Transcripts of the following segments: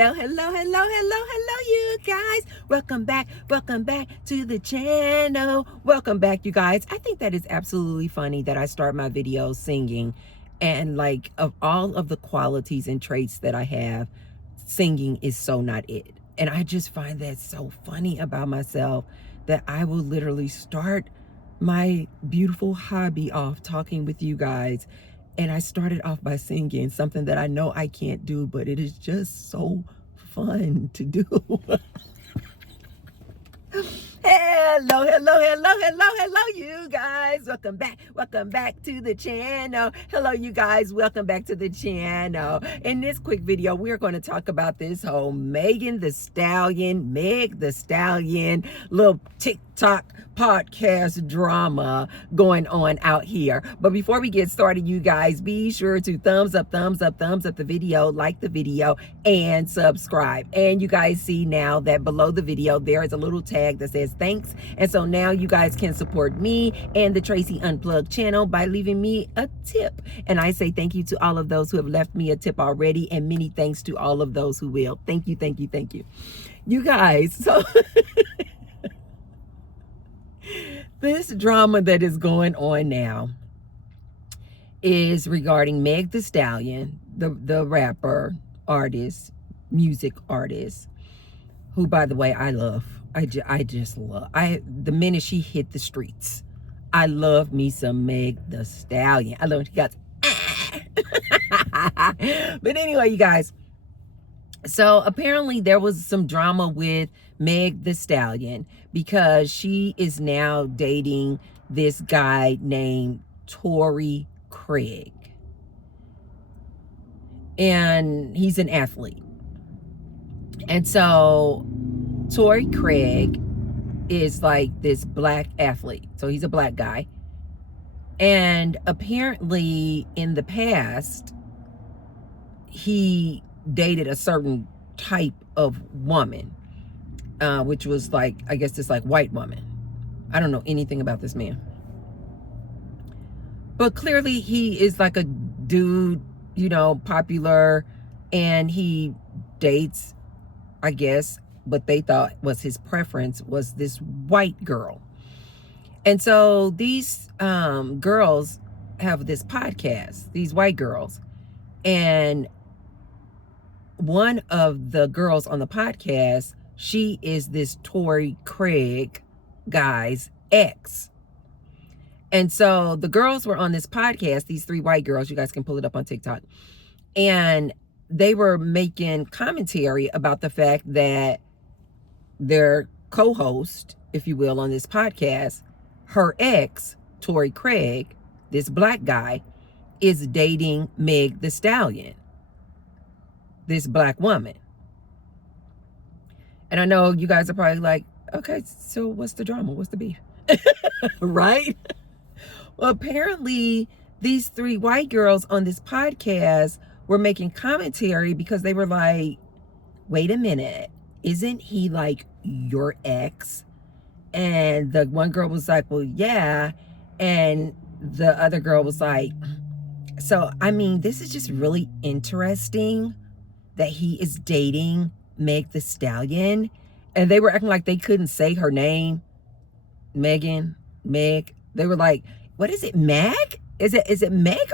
Hello, you guys. Welcome back to the channel. Welcome back, you guys. I think that is absolutely funny that I start my videos singing, and like, of all of the qualities and traits that I have, singing is so not it. And I just find that so funny about myself, that I will literally start my beautiful hobby off talking with you guys, and I started off by singing something that I know I can't do, but it is just so fun to do. Hello, you guys. Welcome back to the channel. Hello, you guys. Welcome back to the channel. In this quick video, we're going to talk about this whole Meg the Stallion, little TikTok podcast drama going on out here. But before we get started, you guys, be sure to thumbs up the video, like the video, and subscribe. And you guys see now that below the video there is a little tag that says thanks, and so now you guys can support me and the Tracy Unplugged channel by leaving me a tip. And I say thank you to all of those who have left me a tip already, and many thanks to all of those who will. Thank you, you guys. So this drama that is going on now is regarding Meg the Stallion, the rapper, artist, music artist, who, by the way, I love. I just love. The minute she hit the streets, I love me some Meg the Stallion. I love when she got But anyway, you guys, so apparently there was some drama with Meg the Stallion because she is now dating this guy named Torrey Craig, and he's an athlete. And so Torrey Craig is like this black athlete, so he's a black guy, and apparently in the past he dated a certain type of woman, which was like, I guess, this like white woman. I don't know anything about this man, but clearly he is like a dude, you know, popular, and he dates, I guess, what they thought was his preference was this white girl. And so these girls have this podcast, these white girls, and one of the girls on the podcast, she is this Torrey Craig guy's ex. And so the girls were on this podcast, these three white girls, you guys can pull it up on TikTok, and they were making commentary about the fact that their co-host, if you will, on this podcast, her ex, Torrey Craig, this black guy, is dating Meg the Stallion, this black woman. And I know you guys are probably like, okay, so what's the drama? What's the beef? Right? Well, apparently these three white girls on this podcast were making commentary because they were like, wait a minute, isn't he like your ex? And the one girl was like, well, yeah. And the other girl was like, so, I mean, this is just really interesting that he is dating Meg the Stallion. And they were acting like they couldn't say her name. Meg. They were like, what is it, Mag? Is it Meg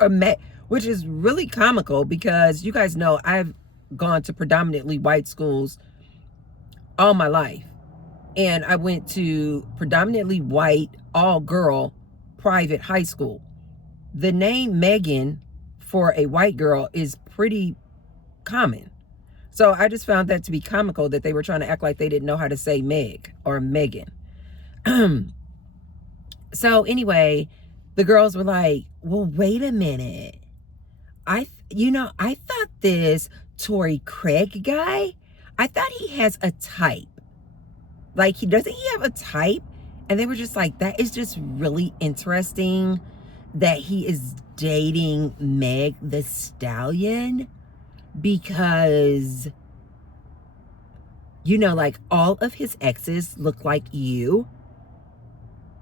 or Meg? Which is really comical because you guys know I've gone to predominantly white schools all my life. And I went to predominantly white, all-girl, private high school. The name Megan for a white girl is pretty common. So I just found that to be comical that they were trying to act like they didn't know how to say Meg or Megan. So anyway, the girls were like, well, wait a minute. I thought this Torrey Craig guy, I thought he has a type. Like, doesn't he have a type? And they were just like, that is just really interesting that he is dating Meg the Stallion, because, you know, like, all of his exes look like you,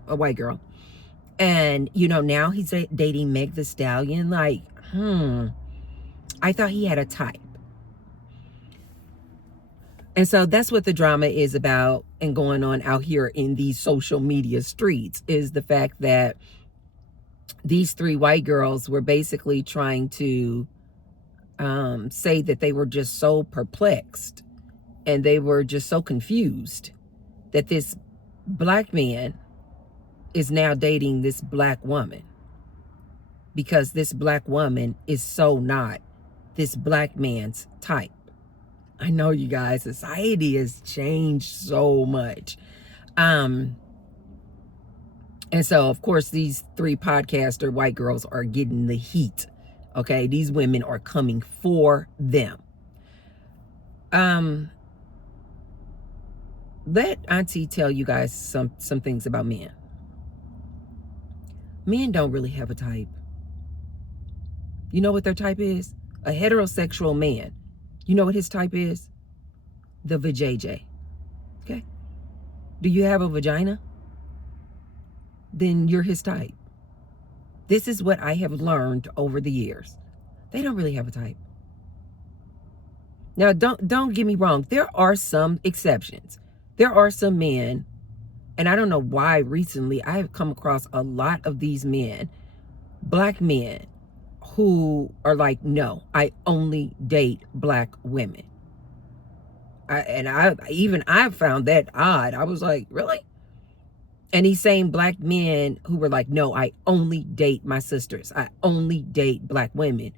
a white girl. And, you know, now he's dating Meg the Stallion. Like, I thought he had a type. And so that's what the drama is about and going on out here in these social media streets, is the fact that these three white girls were basically trying to say that they were just so perplexed and they were just so confused that this black man is now dating this black woman, because this black woman is so not this black man's type. I know, you guys, society has changed so much. And so, of course, these three podcaster white girls are getting the heat. Okay, these women are coming for them. Let Auntie tell you guys some things about men. Men don't really have a type. You know what their type is? A heterosexual man. You know what his type is? The vajayjay. Okay? Do you have a vagina? Then you're his type. This is what I have learned over the years. They don't really have a type. Now, don't get me wrong. There are some exceptions. There are some men, and I don't know why recently I have come across a lot of these men, black men, who are like, no, I only date black women. I found that odd. I was like, really? And these same black men who were like, no, I only date my sisters. I only date black women.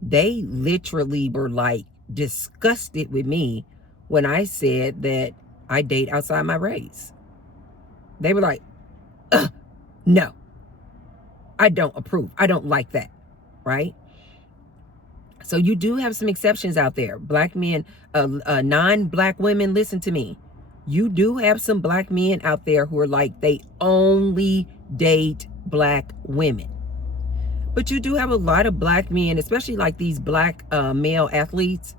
They literally were like disgusted with me when I said that I date outside my race. They were like, no, I don't approve. I don't like that, right? So you do have some exceptions out there. Black men, non-black women, listen to me. You do have some black men out there who are like, they only date black women. But you do have a lot of black men, especially like these black male athletes,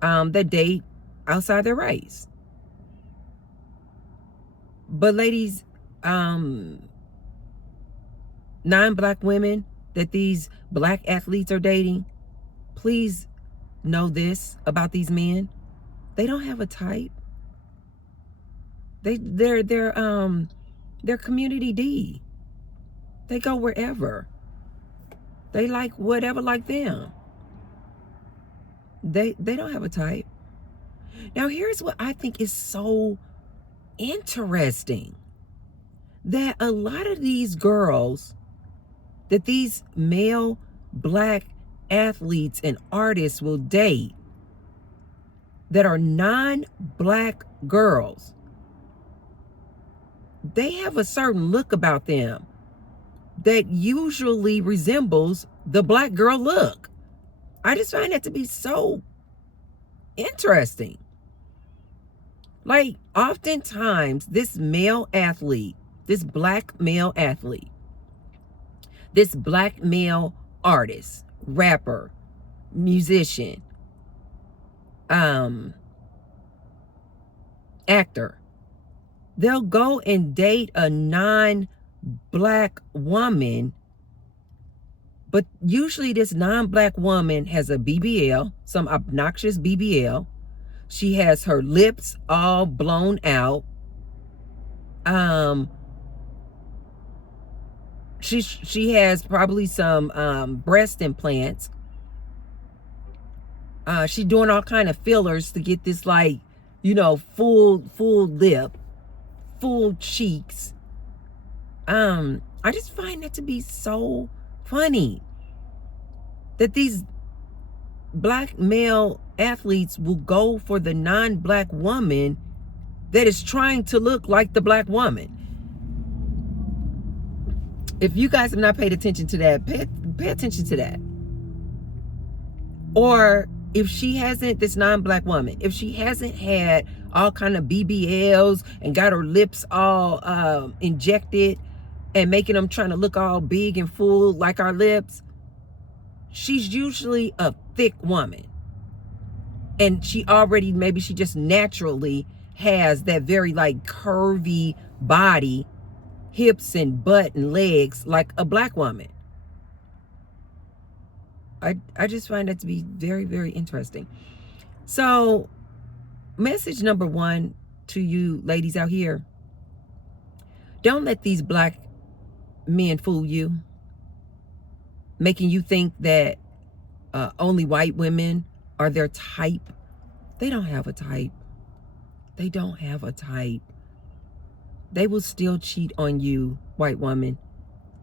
that date outside their race. But ladies, non-black women that these black athletes are dating, please know this about these men. They don't have a type. They're community D. They go wherever. They like whatever like them. They don't have a type. Now here's what I think is so interesting. That a lot of these girls that these male black athletes and artists will date that are non-black girls, they have a certain look about them that usually resembles the black girl look. I just find that to be so interesting. Like, oftentimes this male athlete, this black male athlete, this black male artist, rapper, musician, actor, they'll go and date a non-black woman, but usually this non-black woman has a BBL, some obnoxious BBL. She has her lips all blown out. She has probably some breast implants. She's doing all kind of fillers to get this, like, you know, full lip, full cheeks. I just find that to be so funny that these black male athletes will go for the non-black woman that is trying to look like the black woman. If you guys have not paid attention to that, pay attention to that. Or if she hasn't, this non-black woman, if she hasn't had all kind of BBLs and got her lips all injected and making them trying to look all big and full like our lips, she's usually a thick woman. And she already, maybe she just naturally has that very like curvy body, hips and butt and legs like a black woman. I just find that to be very, very interesting. So message number one to you ladies out here: don't let these black men fool you, making you think that only white women are their type. They don't have a type. They don't have a type. They will still cheat on you, white woman.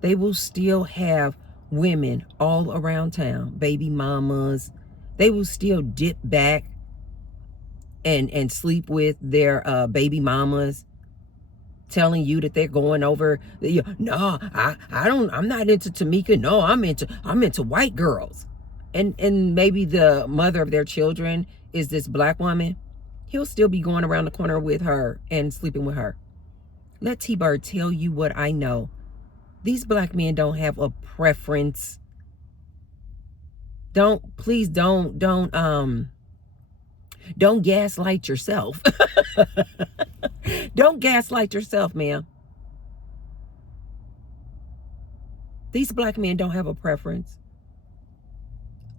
They will still have women all around town, baby mamas. They will still dip back and sleep with their baby mamas, telling you that they're going over. No, I'm not into Tamika. No, I'm into white girls. And maybe the mother of their children is this black woman. He'll still be going around the corner with her and sleeping with her. Let T-Bird tell you what I know. These black men don't have a preference. Please don't gaslight yourself. Don't gaslight yourself, ma'am. These black men don't have a preference.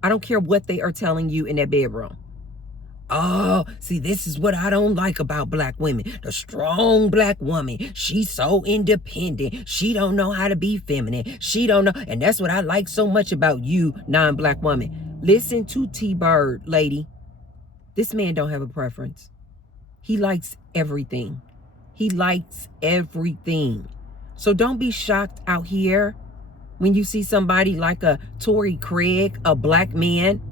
I don't care what they are telling you in that bedroom. Oh, see, this is what I don't like about black women. The strong black woman. She's so independent. She don't know how to be feminine. She don't know. And that's what I like so much about you, non-black woman. Listen to T-Bird, lady. This man don't have a preference. He likes everything. He likes everything. So don't be shocked out here when you see somebody like a Tory Craig, a black man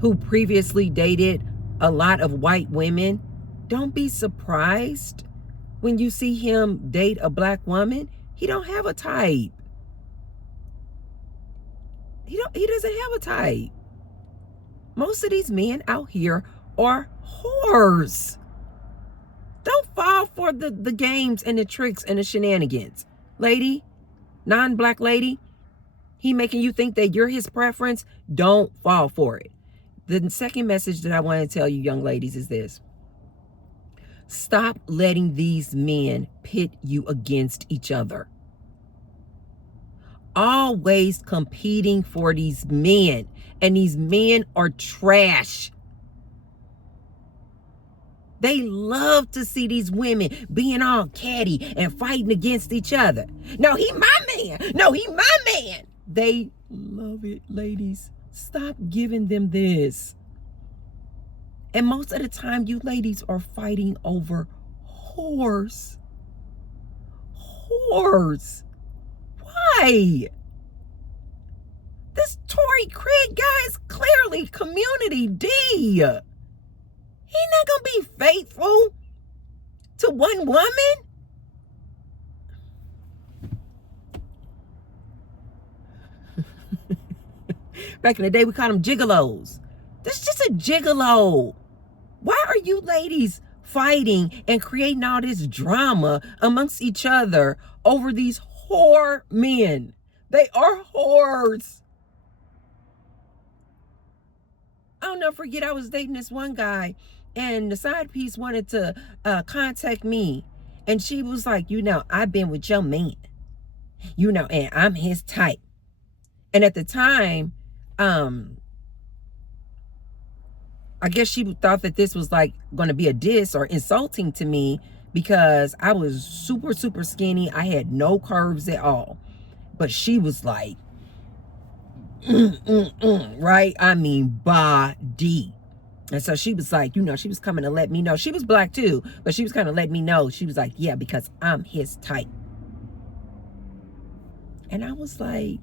who previously dated a lot of white women. Don't be surprised when you see him date a black woman. He don't have a type. He doesn't have a type. Most of these men out here are whores. Don't fall for the games and the tricks and the shenanigans. Lady, non-black lady, he making you think that you're his preference. Don't fall for it. The second message that I want to tell you, young ladies, is this. Stop letting these men pit you against each other. Always competing for these men. And these men are trash. They love to see these women being all catty and fighting against each other. No, he my man. No, he my man. They love it, ladies. Stop giving them this. And most of the time, you ladies are fighting over whores. Whores. Why? This Tory Craig guy is clearly community D. He's not going to be faithful to one woman. Back in the day, we called them gigolos. This is just a gigolo. Why are you ladies fighting and creating all this drama amongst each other over these whore men? They are whores. I'll never forget, I was dating this one guy, and the side piece wanted to contact me. And she was like, I've been with your man. And I'm his type. And at the time, I guess she thought that this was like going to be a diss or insulting to me because I was super, super skinny. I had no curves at all. But she was like, right? I mean, body. And so she was like, she was coming to let me know. She was black too, but she was kind of letting me know. She was like, yeah, because I'm his type. And I was like,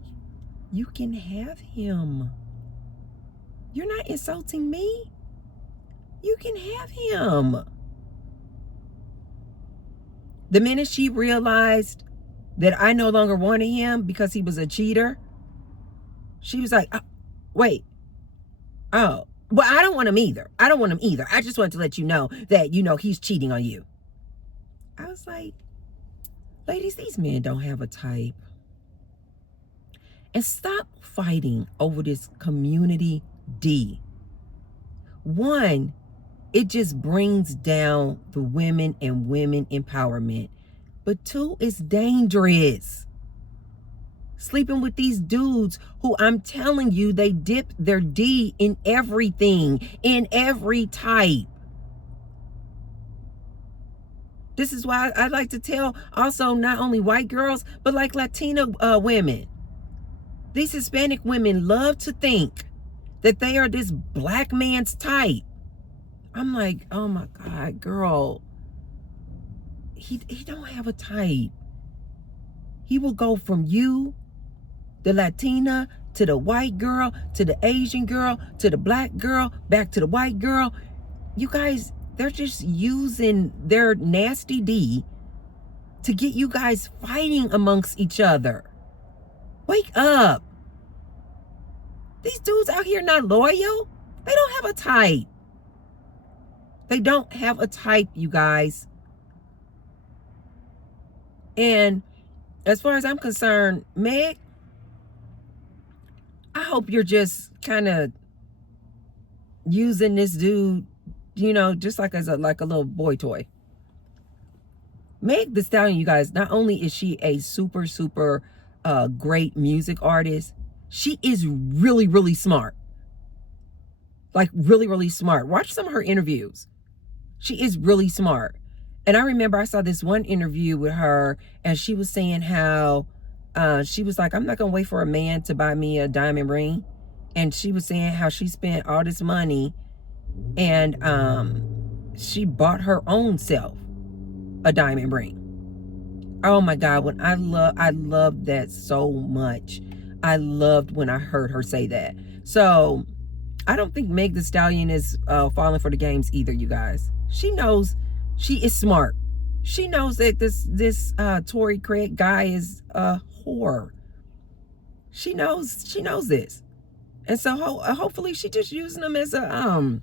you can have him. You're not insulting me. You can have him. The minute she realized that I no longer wanted him because he was a cheater, she was like, wait. Oh, well, I don't want him either. I don't want him either. I just wanted to let you know that, he's cheating on you. I was like, ladies, these men don't have a type. And stop fighting over this community D. One, it just brings down the women and women empowerment. But two, it's dangerous. Sleeping with these dudes who, I'm telling you, they dip their D in everything, in every type. This is why I like to tell also not only white girls, but like Latina women. These Hispanic women love to think that they are this black man's type. I'm like, oh my God, girl. He don't have a type. He will go from you, the Latina, to the white girl, to the Asian girl, to the black girl, back to the white girl. You guys, they're just using their nasty D to get you guys fighting amongst each other. Wake up. These dudes out here not loyal. They don't have a type. They don't have a type, you guys. And as far as I'm concerned, Meg, I hope you're just kind of using this dude, you know, just like as a little boy toy. Meg Thee Stallion, you guys, not only is she a super, super great music artist, she is really, really smart. Like really, really smart. Watch some of her interviews. She is really smart. And I remember I saw this one interview with her, and she was saying how she was like, I'm not going to wait for a man to buy me a diamond ring. And she was saying how she spent all this money and she bought her own self a diamond ring. Oh my God, when I love that so much. I loved when I heard her say that. So I don't think Meg Thee Stallion is falling for the games either, you guys. She knows, she is smart. She knows that this Tory Craig guy is a whore. She knows this. And so hopefully she just using him as a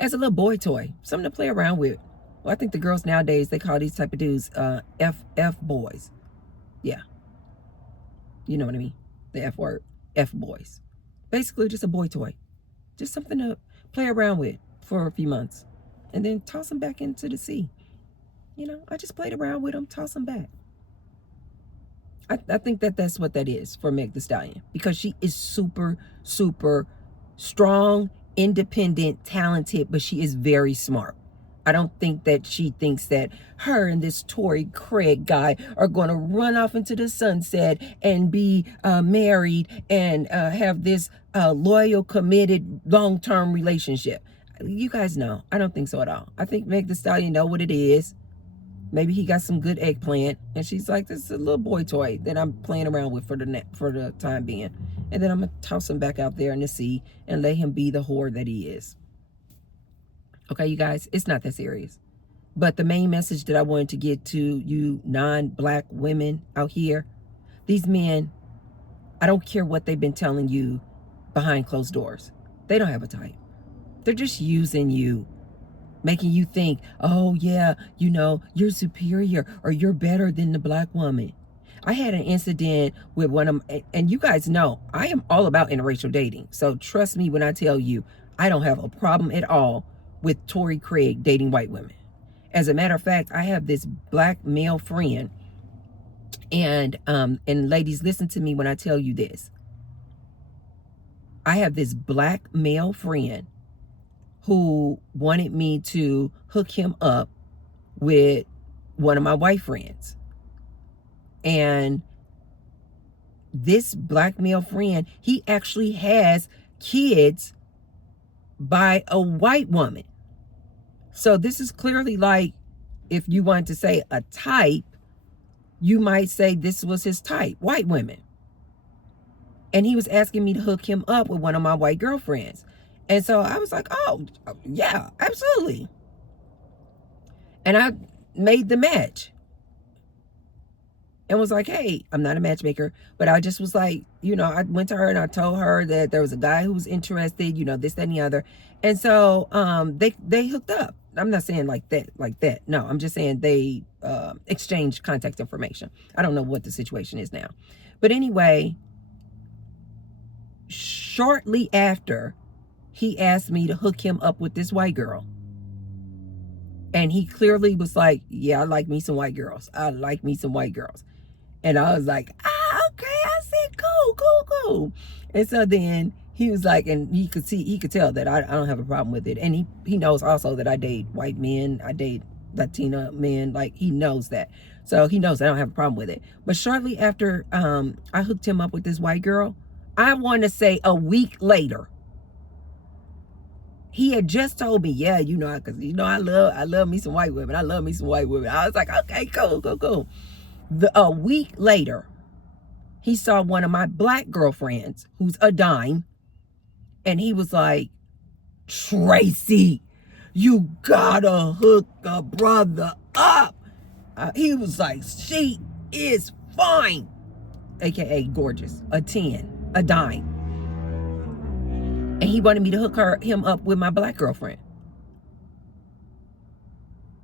little boy toy, something to play around with. Well, I think the girls nowadays, they call these type of dudes F boys. Yeah. You know what I mean? The F word. F boys. Basically just a boy toy. Just something to play around with for a few months. And then toss them back into the sea. You know, I just played around with them, toss them back. I think that's what that is for Meg Thee Stallion. Because she is super, super strong, independent, talented, but she is very smart. I don't think that she thinks that her and this Tory Craig guy are going to run off into the sunset and be married and have this loyal, committed, long-term relationship. You guys know. I don't think so at all. I think Meg Thee Stallion know what it is. Maybe he got some good eggplant, and she's like, this is a little boy toy that I'm playing around with for the time being. And then I'm going to toss him back out there in the sea and let him be the whore that he is. Okay, you guys, it's not that serious. But the main message that I wanted to get to you non-black women out here, these men, I don't care what they've been telling you behind closed doors. They don't have a type. They're just using you, making you think, oh yeah, you know, you're superior or you're better than the black woman. I had an incident with one of them, and you guys know, I am all about interracial dating. So trust me when I tell you, I don't have a problem at all with Tory Craig dating white women. As a matter of fact, I have this black male friend, and ladies, listen to me when I tell you this. I have this black male friend who wanted me to hook him up with one of my white friends. And this black male friend, he actually has kids by a white woman. So this is clearly like, if you wanted to say a type, you might say this was his type, white women. And he was asking me to hook him up with one of my white girlfriends. And so I was like, oh, yeah, absolutely. And I made the match. And was like, hey, I'm not a matchmaker, but I just was like, you know, I went to her and I told her that there was a guy who was interested, you know, this, that, and the other. And so they hooked up. I'm not saying like that. No, I'm just saying they exchanged contact information. I don't know what the situation is now. But anyway, shortly after, he asked me to hook him up with this white girl. And he clearly was like, yeah, I like me some white girls. I like me some white girls. And I was like, okay. I said, cool. And so then he was like, and he could tell that I don't have a problem with it. And he knows also that I date white men. I date Latina men, like he knows that. So he knows I don't have a problem with it. But shortly after I hooked him up with this white girl, I want to say a week later, he had just told me, yeah, you know, because you know I love me some white women. I love me some white women. I was like, okay, cool. A week later, he saw one of my black girlfriends who's a dime, and he was like, Tracy, you gotta hook the brother up. He was like, she is fine, aka gorgeous, a 10, a dime. And he wanted me to hook him up with my black girlfriend.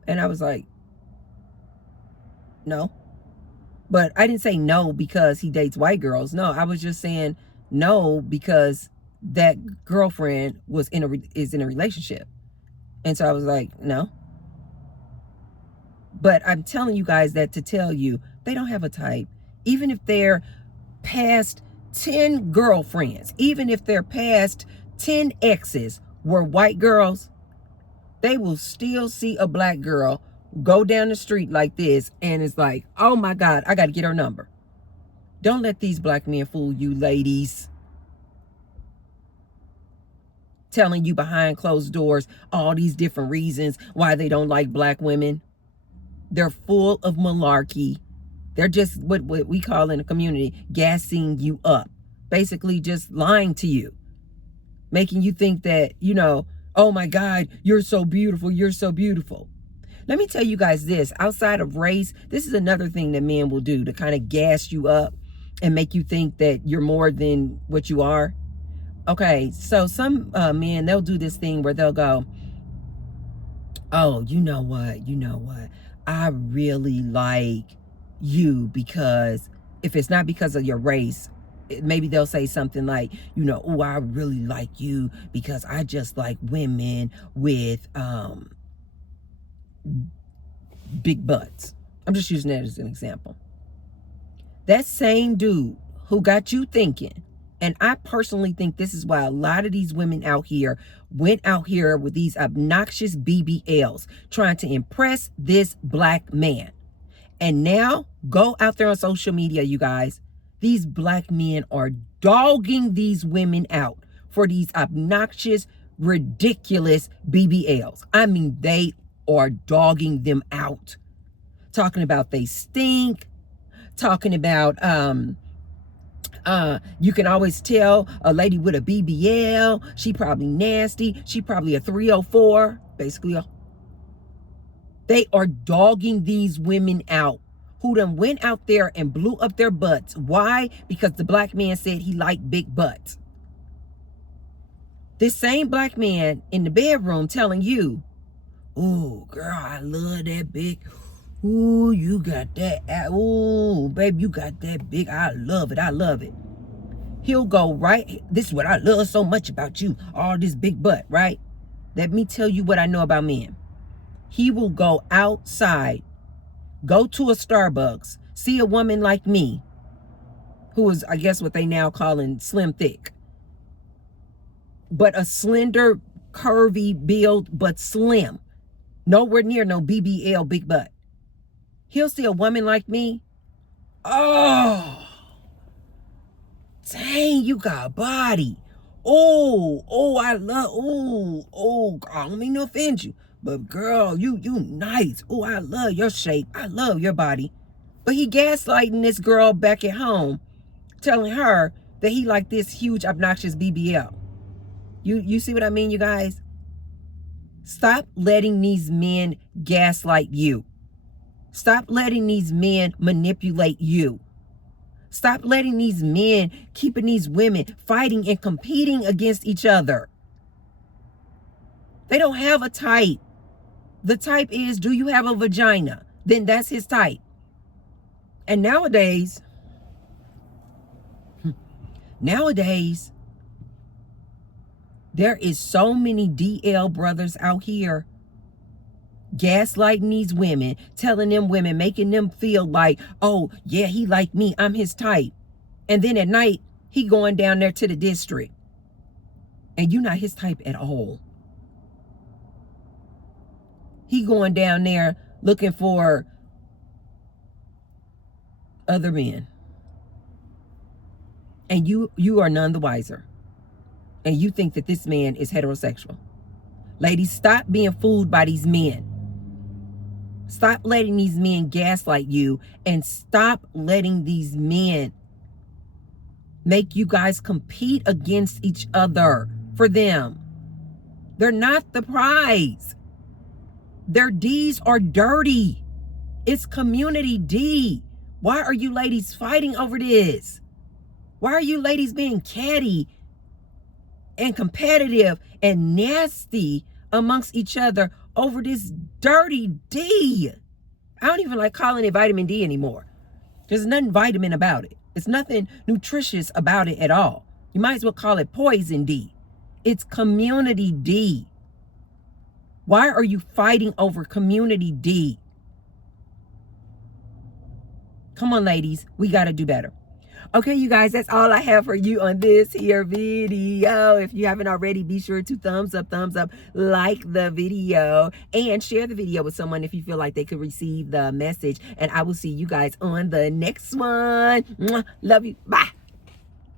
And I was like, no. But I didn't say no because he dates white girls. No, I was just saying no because that girlfriend is in a relationship. And so I was like, no. But I'm telling you guys that to tell you, they don't have a type. Even if they're past 10 girlfriends, even if they're past 10 exes were white girls, they will still see a black girl go down the street like this and it's like, oh my God, I got to get her number. Don't let these black men fool you, ladies. Telling you behind closed doors all these different reasons why they don't like black women. They're full of malarkey. They're just what we call in the community gassing you up. Basically just lying to you. Making you think that, you know, oh my God, you're so beautiful. You're so beautiful. Let me tell you guys this. Outside of race, this is another thing that men will do to kind of gas you up and make you think that you're more than what you are. Okay, so some men, they'll do this thing where they'll go, oh, you know what? I really like you because if it's not because of your race, maybe they'll say something like, you know, oh, I really like you because I just like women with big butts. I'm just using that as an example. That same dude who got you thinking, and I personally think this is why a lot of these women out here went out here with these obnoxious BBLs trying to impress this black man. And now go out there on social media, you guys. These black men are dogging these women out for these obnoxious, ridiculous BBLs. I mean, they are dogging them out. Talking about they stink. Talking about you can always tell a lady with a BBL, she probably nasty, she probably a 304, basically. They are dogging these women out who done went out there and blew up their butts. Why? Because the black man said he liked big butts. This same black man in the bedroom telling you, oh girl, I love that big. Ooh, you got that. Ooh, babe, you got that big. I love it. He'll go, right? This is what I love so much about you. All this big butt, right? Let me tell you what I know about men. He will go outside, go to a Starbucks, see a woman like me, who is, I guess, what they now calling slim thick. But a slender, curvy build, but slim. Nowhere near no BBL big butt. He'll see a woman like me. Oh, dang, you got a body. Oh, I love, I don't mean to offend you. But girl, you nice. Oh, I love your shape. I love your body. But he gaslighting this girl back at home, telling her that he like this huge, obnoxious BBL. You see what I mean, you guys? Stop letting these men gaslight you. Stop letting these men manipulate you. Stop letting these men keeping these women fighting and competing against each other. They don't have a type. The type is, do you have a vagina? Then that's his type. And nowadays, there is so many DL brothers out here gaslighting these women, telling them women, making them feel like, oh yeah, he like me, I'm his type. And then at night, he going down there to the district. And you're not his type at all. He going down there looking for other men. And you are none the wiser. And you think that this man is heterosexual. Ladies, stop being fooled by these men. Stop letting these men gaslight you, and stop letting these men make you guys compete against each other for them. They're not the prize. Their D's are dirty. It's community D. Why are you ladies fighting over this? Why are you ladies being catty and competitive and nasty amongst each other over this dirty D? I don't even like calling it vitamin D anymore. There's nothing vitamin about it. It's nothing nutritious about it at all. You might as well call it poison D. It's community D. Why are you fighting over community D? Come on, ladies. We got to do better. Okay, you guys, that's all I have for you on this here video. If you haven't already, be sure to thumbs up, like the video, and share the video with someone if you feel like they could receive the message. And I will see you guys on the next one. Mwah. Love you. Bye.